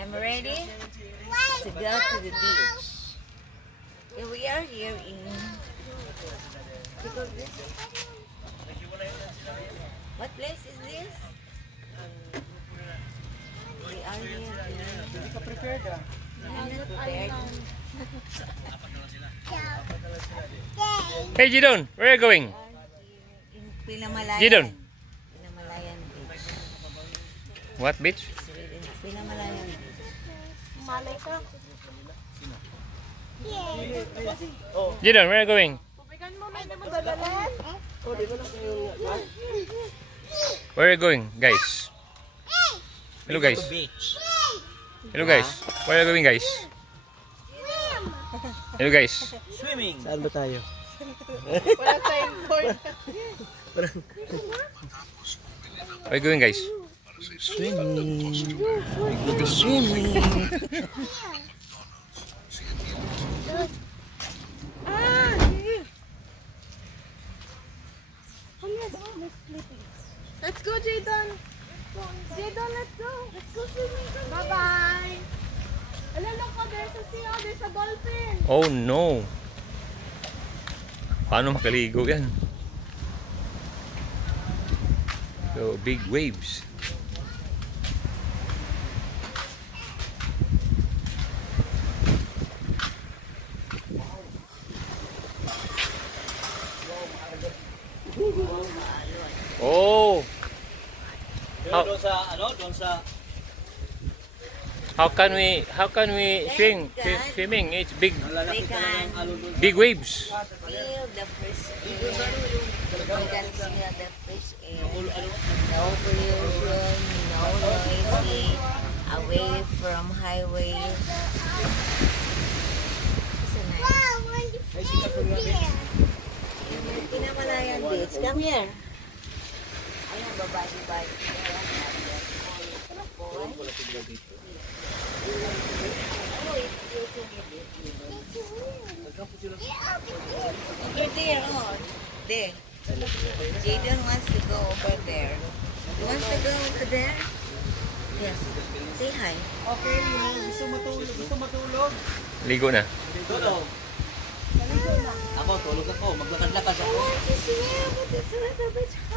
I'm ready to go to the beach. Okay, we are here in... What place is this? We are here in... Hindi ka prepared ah. I'm not prepared. Hey Jidon, where are you going? In Pinamalayan. Jidon. Pinamalayan Beach. What beach? Pinamalayan Beach. Malay ka. Jidon, where are you going? Pupigan mo, may naman dadalan. Where are you going, guys? Hello guys. Hello guys. Where are you going, guys? Hello guys. Swimming. Saan ba tayo? Wala signboard. Where are you going, guys? Swimming. We go to swimming. Let's go, Jadon. Jadon, let's go. Let's go swimming. Bye-bye. Look, there's a sea, there's a dolphin. Oh no. Paano makaligo yan? So, big waves. Oh. Doon sa ano, doon sa How can we swimming? It's big We can big waves. feel the fresh air. We can feel the fresh air. No pollution, no noisy, away from highway. It's a nice. Pinamalayan Beach. Come here. Ayan, babae. Over there, oh. There. Jadon wants to go over there. You want to go over there? Yes. Say hi. okay, gusto matulog. Ligo na. Tulog. Ako, tulog ako. Maglakad-lakad ako. I want to swim with the beach.